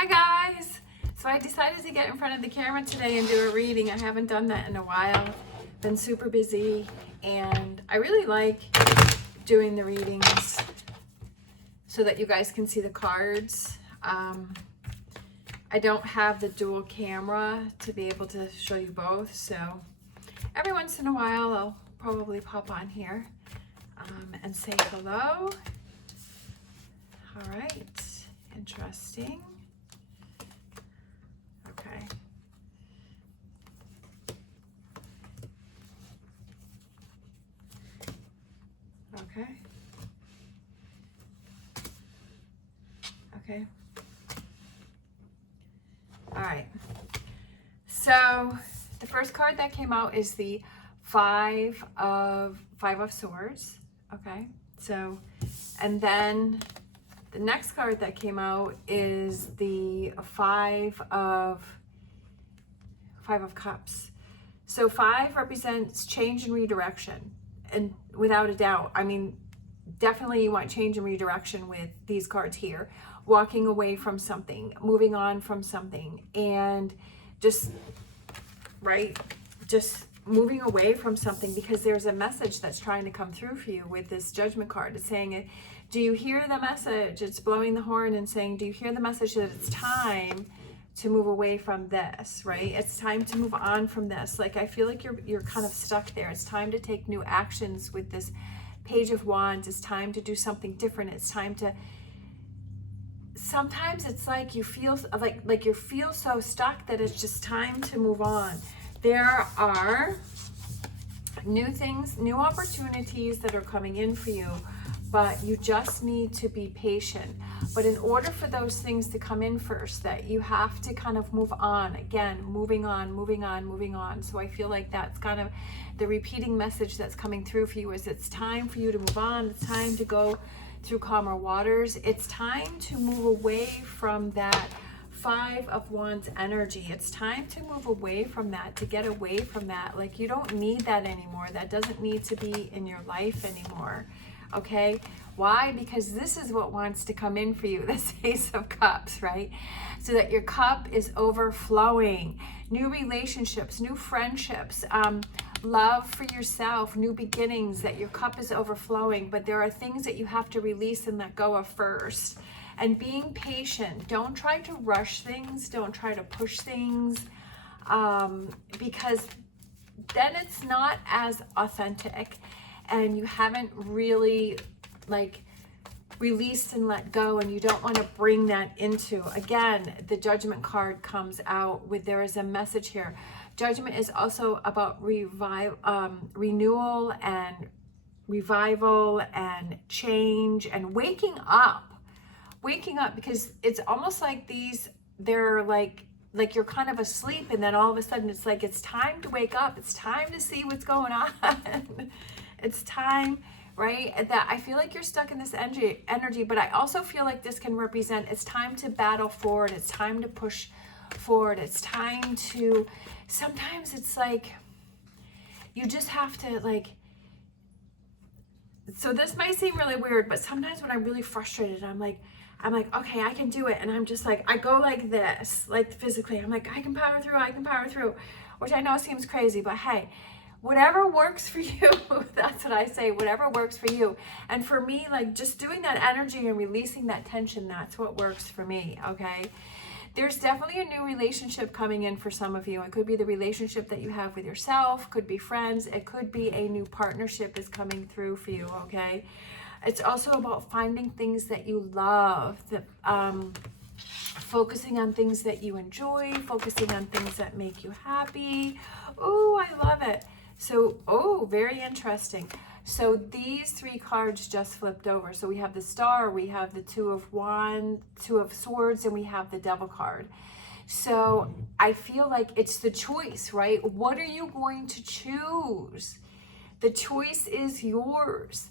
Hi guys! So I decided to get in front of the camera today and do a reading. I haven't done that in a while. Been super busy and I really like doing the readings so that you guys can see the cards. I don't have the dual camera to be able to show you both, so every once in a while I'll probably pop on here and say hello. All right, interesting. Okay. Okay. Okay. All right. So the first card that came out is the Five of Swords. Okay. So, and then the next card that came out is the Five of Cups. So 5 represents change and redirection. And without a doubt, I mean, definitely you want change and redirection with these cards here. Walking away from something, moving on from something, and just, right, just moving away from something because there's a message that's trying to come through for you with this Judgment card. It's saying, do you hear the message? It's blowing the horn and saying, do you hear the message that it's time to move away from this, right? It's time to move on from this. Like, I feel like you're kind of stuck there. It's time to take new actions with this Page of Wands. It's time to do something different. It's time to, sometimes it's like you feel like you feel so stuck that it's just time to move on. There are new things, new opportunities that are coming in for you, but you just need to be patient. But in order for those things to come in first, that you have to kind of move on. Again, moving on, moving on, moving on. So I feel like that's kind of the repeating message that's coming through for you is it's time for you to move on. It's time to go through calmer waters. It's time to move away from that Five of Wands energy. It's time to move away from that, to get away from that. Like, you don't need that anymore. That doesn't need to be in your life anymore. Okay? Why? Because this is what wants to come in for you, this Ace of Cups, right? So that your cup is overflowing. New relationships, new friendships, love for yourself, new beginnings, that your cup is overflowing. But there are things that you have to release and let go of first. And being patient. Don't try to rush things. Don't try to push things. Because then it's not as authentic. And you haven't really like released and let go, and you don't want to bring that into, again, the Judgment card comes out with, there is a message here. Judgment is also about renewal and revival and change and waking up, because it's almost like they're like you're kind of asleep, and then all of a sudden it's like it's time to wake up. It's time to see what's going on. It's time, right? That I feel like you're stuck in this energy, but I also feel like this can represent it's time to battle forward. It's time to push forward. It's time to, sometimes it's like you just have to like, so this might seem really weird, but sometimes when I'm really frustrated, I'm like, okay, I can do it. And I'm just like, I go like this, like physically, I'm like, I can power through, which I know seems crazy, but hey, whatever works for you, that's what I say, whatever works for you. And for me, like just doing that energy and releasing that tension, that's what works for me, okay? There's definitely a new relationship coming in for some of you. It could be the relationship that you have with yourself, could be friends, it could be a new partnership is coming through for you, okay? It's also about finding things that you love, that focusing on things that you enjoy, focusing on things that make you happy. Oh, I love it. So, oh, very interesting. So these three cards just flipped over. So we have the Star, we have the Two of Swords, and we have the Devil card. So I feel like it's the choice, right? What are you going to choose? The choice is yours.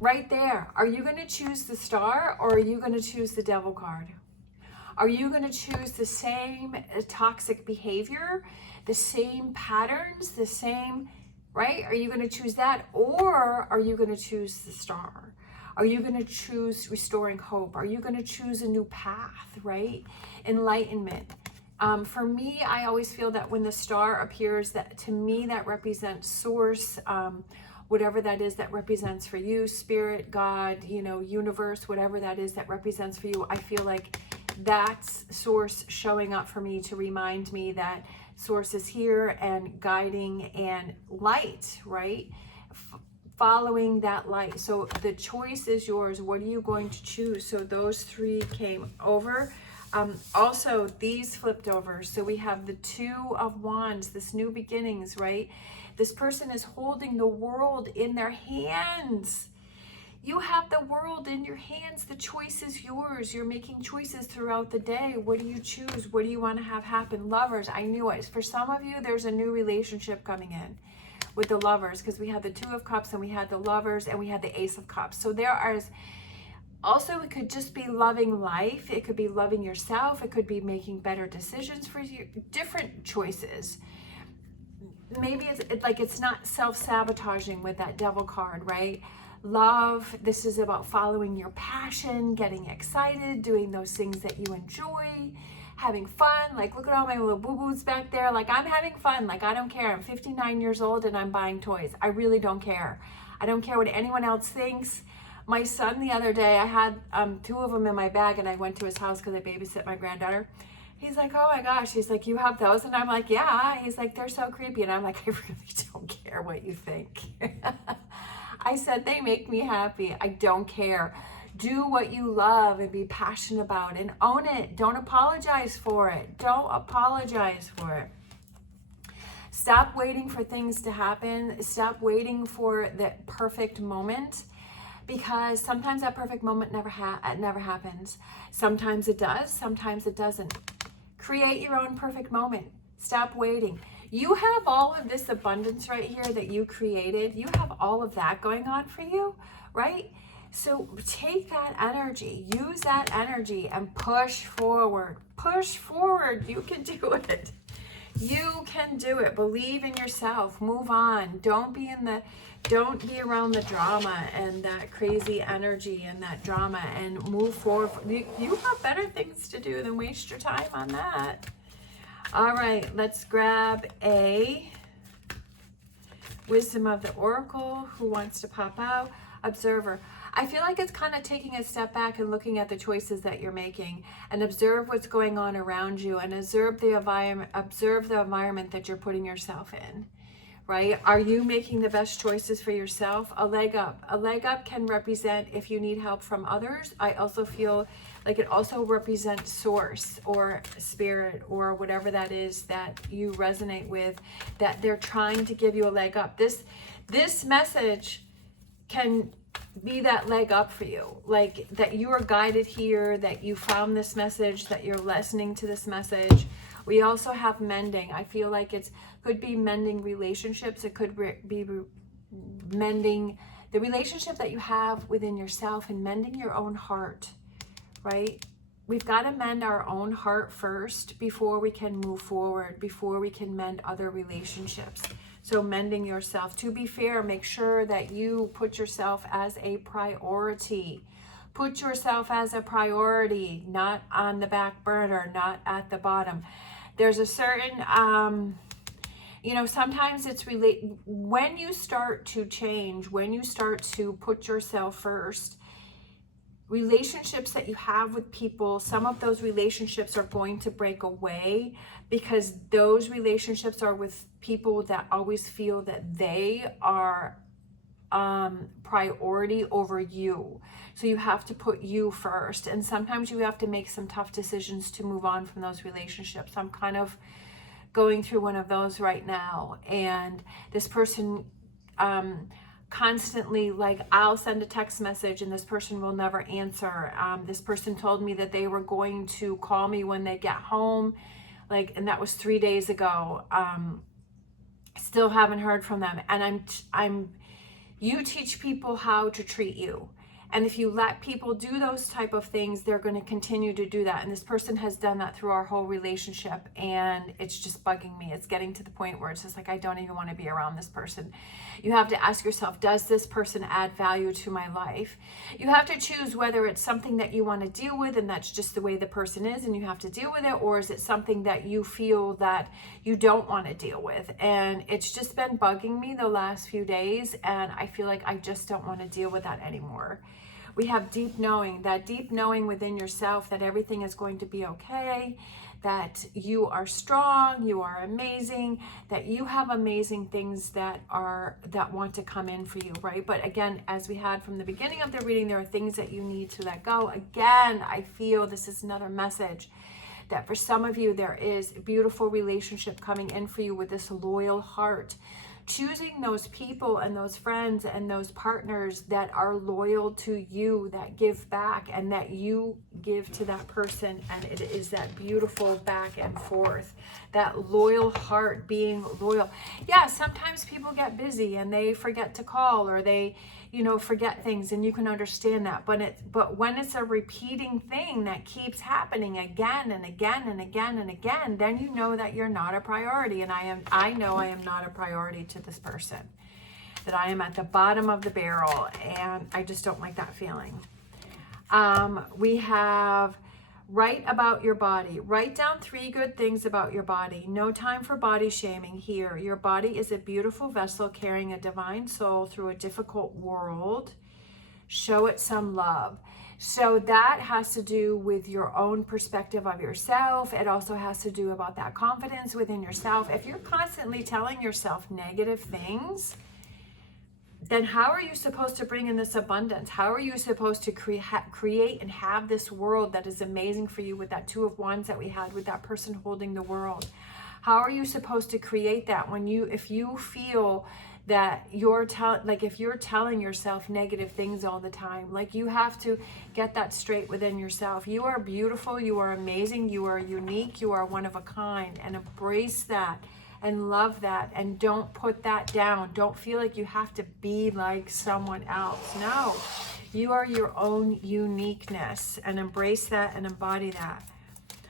Right there. Are you going to choose the Star, or are you going to choose the Devil card? Are you going to choose the same toxic behavior, the same patterns, the same, right? Are you going to choose that, or are you going to choose the Star? Are you going to choose restoring hope? Are you going to choose a new path, right? Enlightenment. For me, I always feel that when the star appears, that to me that represents source, whatever that is that represents for you, spirit, God, you know, universe, whatever that is that represents for you. I feel like that's source showing up for me to remind me that source is here and guiding and light, right? Following that light. So the choice is yours. What are you going to choose? So those three came over. Also, these flipped over. So we have the Two of Wands, this new beginnings, right? This person is holding the world in their hands. You have the world in your hands. The choice is yours. You're making choices throughout the day. What do you choose? What do you want to have happen? Lovers, I knew it. For some of you, there's a new relationship coming in with the Lovers, because we had the Two of Cups and we had the Lovers and we had the Ace of Cups. So there are also, it could just be loving life. It could be loving yourself. It could be making better decisions for you, different choices. Maybe it's not self-sabotaging with that Devil card, right? Love, this is about following your passion, getting excited, doing those things that you enjoy, having fun. Like, look at all my little boo-boos back there. Like, I'm having fun. Like, I don't care. I'm 59 years old and I'm buying toys. I really don't care. I don't care what anyone else thinks. My son the other day, I had two of them in my bag and I went to his house because I babysit my granddaughter. He's like, oh my gosh. He's like, you have those? And I'm like, yeah. He's like, they're so creepy. And I'm like, I really don't care what you think. I said, they make me happy. I don't care. Do what you love and be passionate about and own it. Don't apologize for it. Don't apologize for it. Stop waiting for things to happen. Stop waiting for the perfect moment, because sometimes that perfect moment never happens. Sometimes it does. Sometimes it doesn't. Create your own perfect moment. Stop waiting. You have all of this abundance right here that you created. You have all of that going on for you, right? So take that energy, use that energy and push forward. Push forward. You can do it. You can do it. Believe in yourself. Move on. Don't be around the drama and that crazy energy and that drama, and move forward. You have better things to do than waste your time on that. All right, let's grab a Wisdom of the Oracle. Who wants to pop out? Observer. I feel like it's kind of taking a step back and looking at the choices that you're making, and observe what's going on around you, and observe the environment that you're putting yourself in, right? Are you making the best choices for yourself? A leg up. A leg up can represent if you need help from others. I also feel like it also represents source or spirit or whatever that is that you resonate with, that they're trying to give you a leg up. This message can be that leg up for you, like that you are guided here, that you found this message, that you're listening to this message. We also have mending. I feel like could be mending relationships. It could be mending the relationship that you have within yourself and mending your own heart, right? We've got to mend our own heart first before we can move forward, before we can mend other relationships. So mending yourself. To be fair, make sure that you put yourself as a priority. Put yourself as a priority, not on the back burner, not at the bottom. There's a certain, sometimes it's when you start to change, when you start to put yourself first, relationships that you have with people, some of those relationships are going to break away, because those relationships are with people that always feel that they are priority over you. So you have to put you first. And sometimes you have to make some tough decisions to move on from those relationships. I'm kind of going through one of those right now. And this person constantly, like, I'll send a text message and this person will never answer. This person told me that they were going to call me when they get home, and that was 3 days ago. Still haven't heard from them. And you teach people how to treat you. And if you let people do those type of things, they're going to continue to do that. And this person has done that through our whole relationship. And it's just bugging me. It's getting to the point where it's just like, I don't even want to be around this person. You have to ask yourself, does this person add value to my life? You have to choose whether it's something that you want to deal with and that's just the way the person is and you have to deal with it, or is it something that you feel that you don't want to deal with. And it's just been bugging me the last few days, and I feel like I just don't want to deal with that anymore. We have deep knowing, that deep knowing within yourself that everything is going to be okay, that you are strong, you are amazing, that you have amazing things that want to come in for you, right? But again, as we had from the beginning of the reading, there are things that you need to let go. Again, I feel this is another message that for some of you, there is a beautiful relationship coming in for you with this loyal heart. Choosing those people and those friends and those partners that are loyal to you, that give back, and that you give to that person, and it is that beautiful back and forth, that loyal heart being loyal. Yeah, sometimes people get busy and they forget to call, or they forget things, and you can understand that. But when it's a repeating thing that keeps happening again and again and again and again, then you know that you're not a priority. And I know I am not a priority to this person, that I am at the bottom of the barrel, and I just don't like that feeling. We have write about your body. Write down 3 good things about your body. No time for body shaming here. Your body is a beautiful vessel carrying a divine soul through a difficult world. Show it some love. So that has to do with your own perspective of yourself. It also has to do about that confidence within yourself. If you're constantly telling yourself negative things, then how are you supposed to bring in this abundance? How are you supposed to create and have this world that is amazing for you with that 2 of Wands that we had with that person holding the world? How are you supposed to create that if you feel that if you're telling yourself negative things all the time? Like, you have to get that straight within yourself. You are beautiful, you are amazing, you are unique, you are one of a kind, and embrace that and love that, and don't put that down. Don't feel like you have to be like someone else. No, you are your own uniqueness, and embrace that and embody that.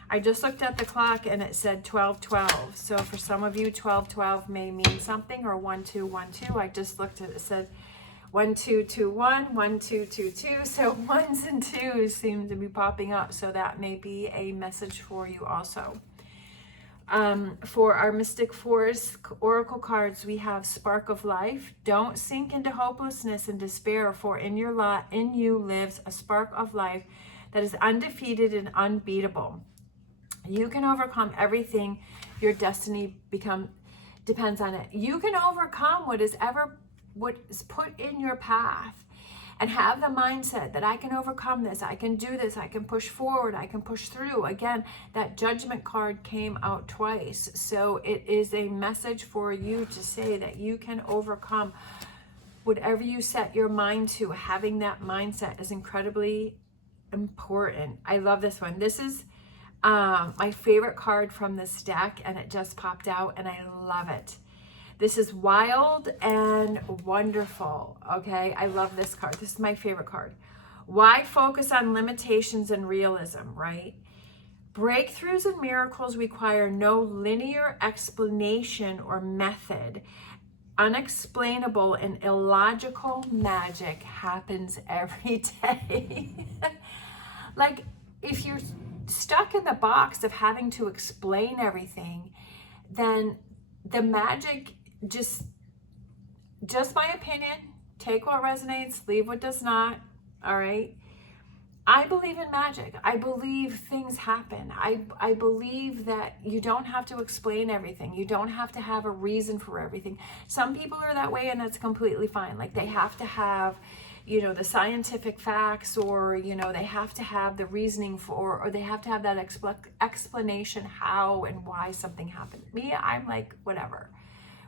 I just looked at the clock and it said 12:12. So for some of you, 12:12 may mean something, or 1212. I just looked at it, it said 1221, 1222. So 1s and 2s seem to be popping up. So that may be a message for you also. For our Mystic Forest Oracle cards, we have Spark of Life. Don't sink into hopelessness and despair, for in you lives a spark of life that is undefeated and unbeatable. You can overcome everything. Your destiny depends on it. You can overcome what is put in your path, and have the mindset that I can overcome this, I can do this, I can push forward, I can push through. Again, that Judgment card came out twice. So it is a message for you to say that you can overcome whatever you set your mind to. Having that mindset is incredibly important. I love this one. This is my favorite card from this deck, and it just popped out, and I love it. This is Wild and Wonderful, okay? I love this card. This is my favorite card. Why focus on limitations and realism, right? Breakthroughs and miracles require no linear explanation or method. Unexplainable and illogical magic happens every day. Like, if you're stuck in the box of having to explain everything, then the magic, just my opinion, take what resonates, leave what does not, all right? I believe in magic. I believe things happen. I believe that you don't have to explain everything. You don't have to have a reason for everything. Some people are that way, and that's completely fine. Like, they have to have, the scientific facts, or, they have to have the reasoning for, or they have to have that explanation how and why something happened. Me, I'm like, whatever,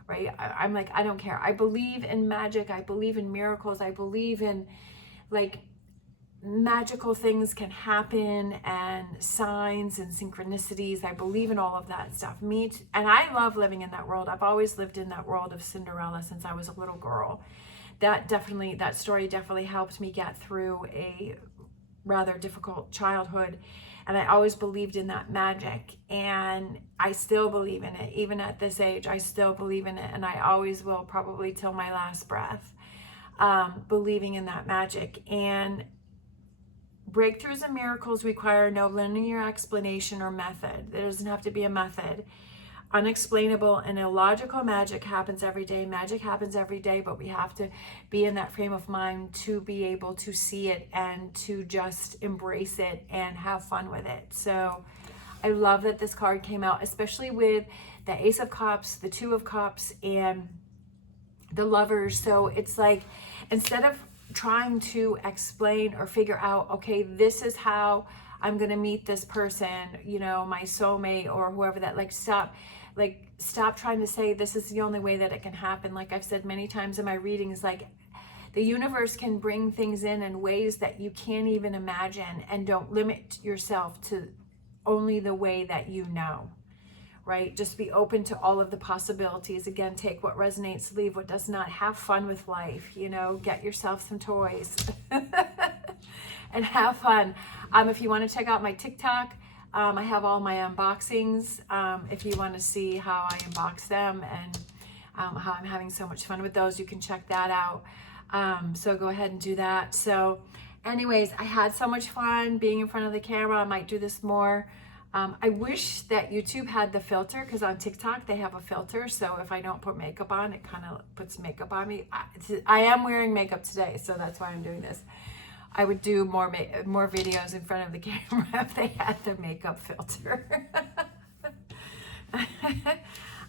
right? I'm like, I don't care. I believe in magic. I believe in miracles. I believe in, like, magical things can happen, and signs and synchronicities. I believe in all of that stuff. And I love living in that world. I've always lived in that world of Cinderella since I was a little girl. that story definitely helped me get through a rather difficult childhood. And I always believed in that magic, and I still believe in it. Even at this age, I still believe in it, and I always will, probably till my last breath, believing in that magic. And breakthroughs and miracles require no linear explanation or method. There doesn't have to be a method. Unexplainable and illogical magic happens every day. Magic happens every day, but we have to be in that frame of mind to be able to see it and to just embrace it and have fun with it. So I love that this card came out, especially with the Ace of Cups, the Two of Cups, and the Lovers. So it's like, instead of trying to explain or figure out, okay, this is how I'm going to meet this person, you know, my soulmate or whoever, that stop trying to say this is the only way that it can happen. Like I've said many times in my readings, like the universe can bring things in ways that you can't even imagine, and don't limit yourself to only the way that you know, right? Just be open to all of the possibilities. Again, take what resonates, leave what does not. Have fun with life, you know, get yourself some toys and have fun. If you want to check out my TikTok, I have all my unboxings. If you want to see how I unbox them and how I'm having so much fun with those, you can check that out. So go ahead and do that. So anyways, I had so much fun being in front of the camera. I might do this more. I wish that YouTube had the filter, because on TikTok they have a filter. So if I don't put makeup on, it kind of puts makeup on me. I am wearing makeup today, so that's why I'm doing this. I would do more videos in front of the camera if they had the makeup filter.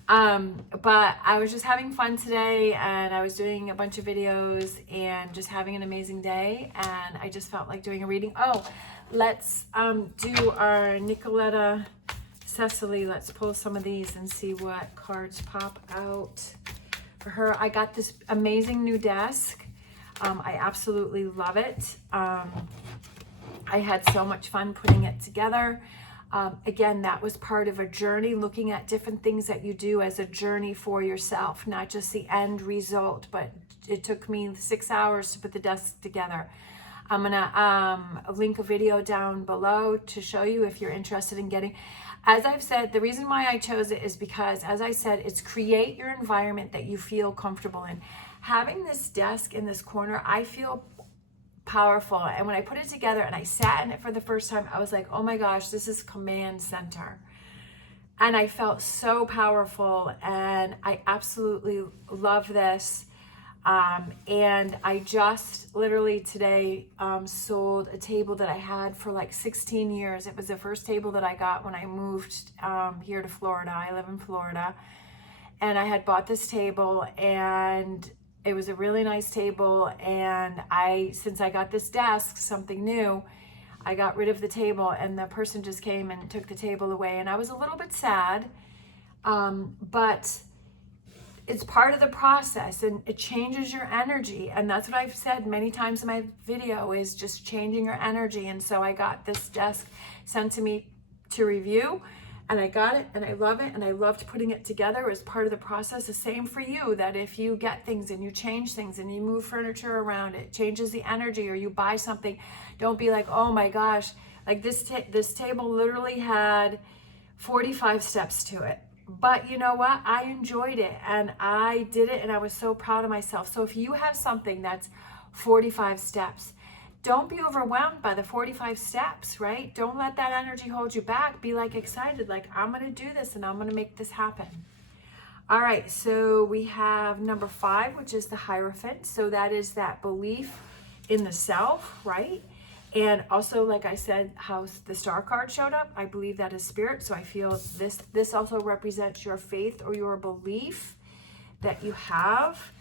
But I was just having fun today, and I was doing a bunch of videos and just having an amazing day, and I just felt like doing a reading. Oh, let's do our Nicoletta Cecily. Let's pull some of these and see what cards pop out for her. I got this amazing new desk. I absolutely love it. I had so much fun putting it together. Again, that was part of a journey, looking at different things that you do as a journey for yourself, not just the end result, but it took me 6 hours to put the desk together. I'm gonna link a video down below to show you if you're interested in getting. As I've said, the reason why I chose it is because, as I said, it's create your environment that you feel comfortable in. Having this desk in this corner, I feel powerful. And when I put it together and I sat in it for the first time, I was like, oh my gosh, this is command center. And I felt so powerful, and I absolutely love this. And I just literally today sold a table that I had for like 16 years. It was the first table that I got when I moved here to Florida. I live in Florida. And I had bought this table, and it was a really nice table. And since I got this desk, something new, I got rid of the table, and the person just came and took the table away. And I was a little bit sad, but it's part of the process, and it changes your energy. And that's what I've said many times in my video, is just changing your energy. And so I got this desk sent to me to review, and I got it, and I love it, and I loved putting it together as part of the process. The same for you, that if you get things and you change things and you move furniture around, it changes the energy. Or you buy something, don't be like, oh my gosh, like this table literally had 45 steps to it. But you know what? I enjoyed it, and I did it, and I was so proud of myself. So if you have something that's 45 steps, don't be overwhelmed by the 45 steps, right? Don't let that energy hold you back. Be like excited, like I'm going to do this and I'm going to make this happen. All right, so we have number 5, which is the Hierophant. So that is that belief in the self, right? And also, like I said, how the Star card showed up, I believe that is spirit. So I feel this also represents your faith or your belief that you have.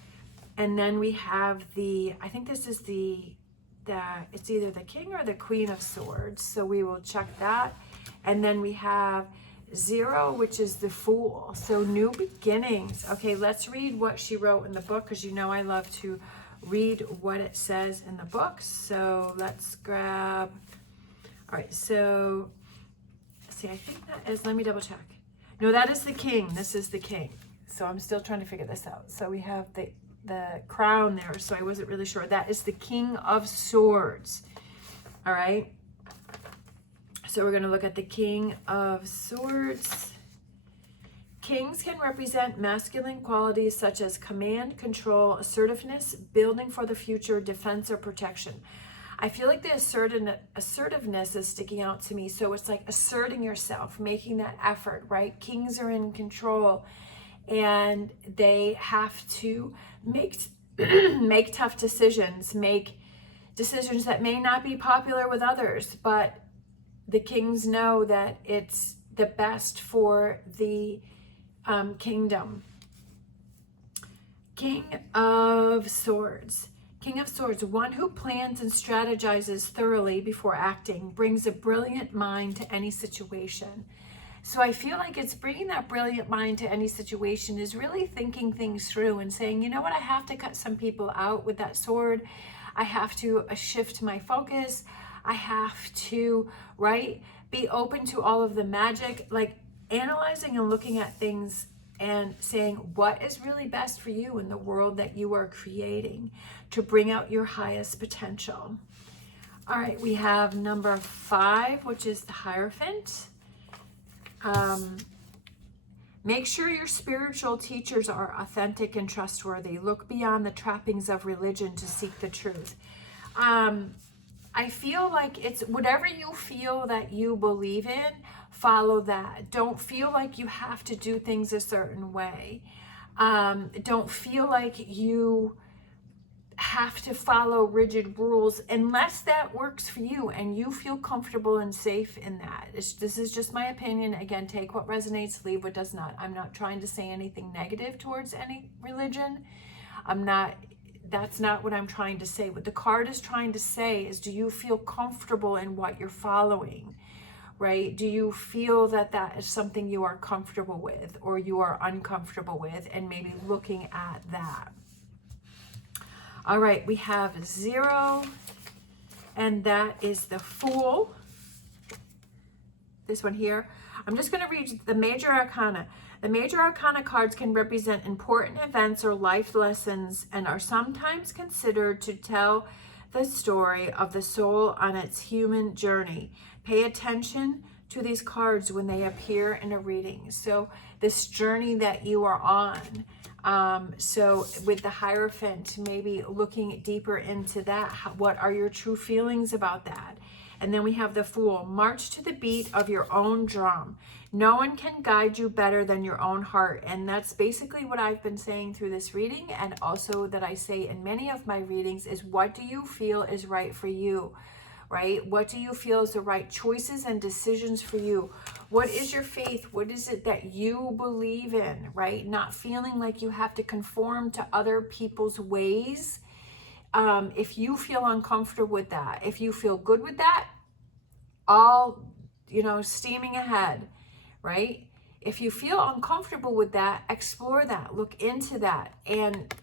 And then we have I think this is it's either the King or the Queen of Swords. So we will check that. And then we have 0, which is the Fool. So new beginnings. Okay, let's read what she wrote in the book, because you know I love to read what it says in the book. So let's grab, all right, so see, I think that is, let me double check. No, that is the King. This is the King. So I'm still trying to figure this out. So we have the crown there, so I wasn't really sure. That is the King of Swords. All right. So we're going to look at the King of Swords. Kings can represent masculine qualities such as command, control, assertiveness, building for the future, defense, or protection. I feel like the assertiveness is sticking out to me. So it's like asserting yourself, making that effort, right? Kings are in control and they have to make make tough decisions, make decisions that may not be popular with others, but the kings know that it's the best for the kingdom. King of Swords. King of Swords, one who plans and strategizes thoroughly before acting, brings a brilliant mind to any situation. So I feel like it's bringing that brilliant mind to any situation is really thinking things through and saying, you know what, I have to cut some people out with that sword. I have to shift my focus. I have to, right, be open to all of the magic, like analyzing and looking at things and saying what is really best for you in the world that you are creating to bring out your highest potential. All right, we have number 5, which is the Hierophant. Make sure your spiritual teachers are authentic and trustworthy. Look beyond the trappings of religion to seek the truth. I feel like it's whatever you feel that you believe in, follow that. Don't feel like you have to do things a certain way. Don't feel like you have to follow rigid rules unless that works for you and you feel comfortable and safe in that. This is just my opinion. Again, take what resonates, leave what does not. I'm not trying to say anything negative towards any religion. That's not what I'm trying to say. What the card is trying to say is, do you feel comfortable in what you're following, right? Do you feel that that is something you are comfortable with or you are uncomfortable with, and maybe looking at that. All right, we have 0, and that is the Fool. This one here. I'm just going to read the Major Arcana. The Major Arcana cards can represent important events or life lessons and are sometimes considered to tell the story of the soul on its human journey. Pay attention to these cards when they appear in a reading. So this journey that you are on. So with the Hierophant, maybe looking deeper into that. What are your true feelings about that? And then we have the Fool. March to the beat of your own drum. No one can guide you better than your own heart. And that's basically what I've been saying through this reading, and also that I say in many of my readings, is what do you feel is right for you, right? What do you feel is the right choices and decisions for you? What is your faith? What is it that you believe in, right? Not feeling like you have to conform to other people's ways. If you feel uncomfortable with that, if you feel good with that, all, steaming ahead, right? If you feel uncomfortable with that, explore that, look into that, and,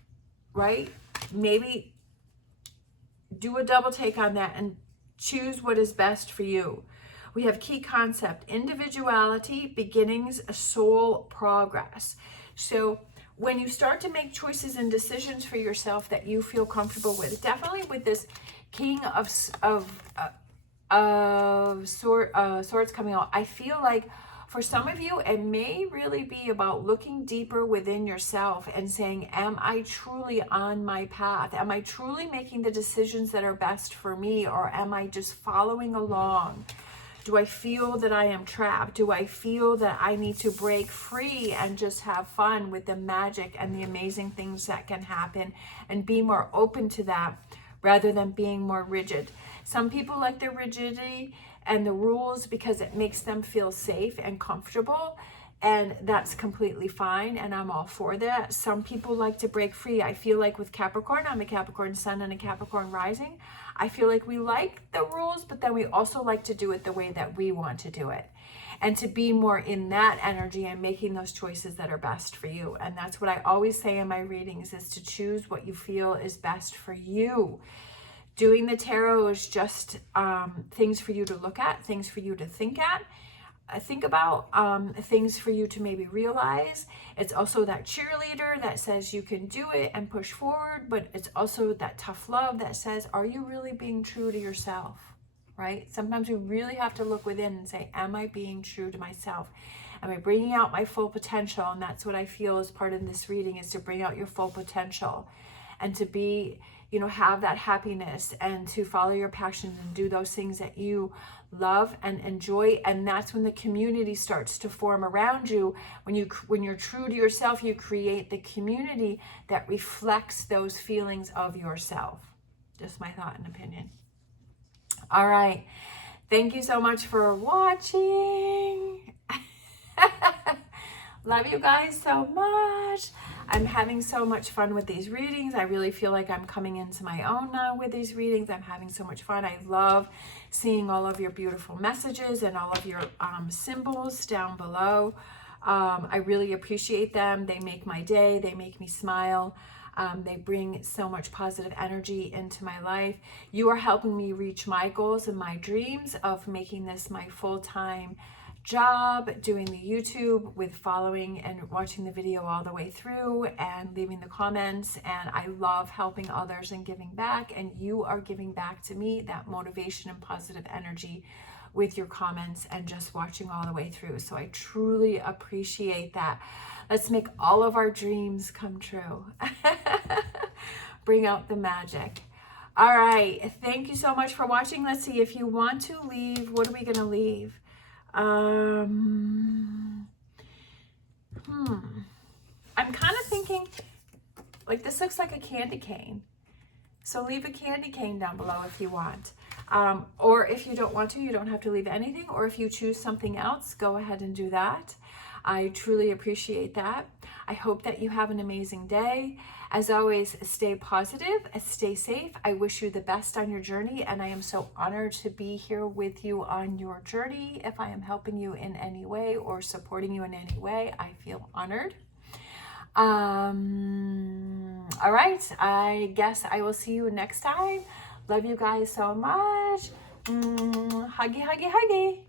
right, maybe do a double take on that and choose what is best for you. We have key concept, individuality, beginnings, soul progress. So when you start to make choices and decisions for yourself that you feel comfortable with, definitely with this King of Swords coming out, I feel like for some of you, it may really be about looking deeper within yourself and saying, am I truly on my path? Am I truly making the decisions that are best for me, or am I just following along? Do I feel that I am trapped? Do I feel that I need to break free and just have fun with the magic and the amazing things that can happen and be more open to that rather than being more rigid? Some people like the rigidity and the rules because it makes them feel safe and comfortable, and that's completely fine, and I'm all for that. Some people like to break free. I feel like with Capricorn, I'm a Capricorn sun and a Capricorn rising, I feel like we like the rules, but then we also like to do it the way that we want to do it, and to be more in that energy and making those choices that are best for you. And that's what I always say in my readings, is to choose what you feel is best for you. Doing the tarot is just things for you to look at, things for you to think at. think about things for you to maybe realize. It's also that cheerleader that says you can do it and push forward, but it's also that tough love that says, are you really being true to yourself, right? Sometimes we really have to look within and say, am I being true to myself? Am I bringing out my full potential? And that's what I feel is part of this reading, is to bring out your full potential and to be, you know, have that happiness and to follow your passions and do those things that you love and enjoy. And that's when the community starts to form around you. When you're true to yourself, you create the community that reflects those feelings of yourself. Just my thought and opinion. All right. Thank you so much for watching. Love you guys so much. I'm having so much fun with these readings. I really feel like I'm coming into my own now with these readings. I'm having so much fun. I love seeing all of your beautiful messages and all of your symbols down below. I really appreciate them. They make my day. They make me smile. They bring so much positive energy into my life. You are helping me reach my goals and my dreams of making this my full-time job, doing the YouTube with following and watching the video all the way through and leaving the comments. And I love helping others and giving back, and you are giving back to me that motivation and positive energy with your comments and just watching all the way through. So I truly appreciate that. Let's make all of our dreams come true. Bring out the magic. All right, thank you so much for watching. Let's see, if you want to leave, what are we gonna leave? I'm kind of thinking, like, this looks like a candy cane. So leave a candy cane down below if you want. Or if you don't want to, you don't have to leave anything. Or if you choose something else, go ahead and do that. I truly appreciate that. I hope that you have an amazing day. As always, stay positive, stay safe. I wish you the best on your journey, and I am so honored to be here with you on your journey. If I am helping you in any way or supporting you in any way, I feel honored. All right, I guess I will see you next time. Love you guys so much. Huggy, huggy, huggy.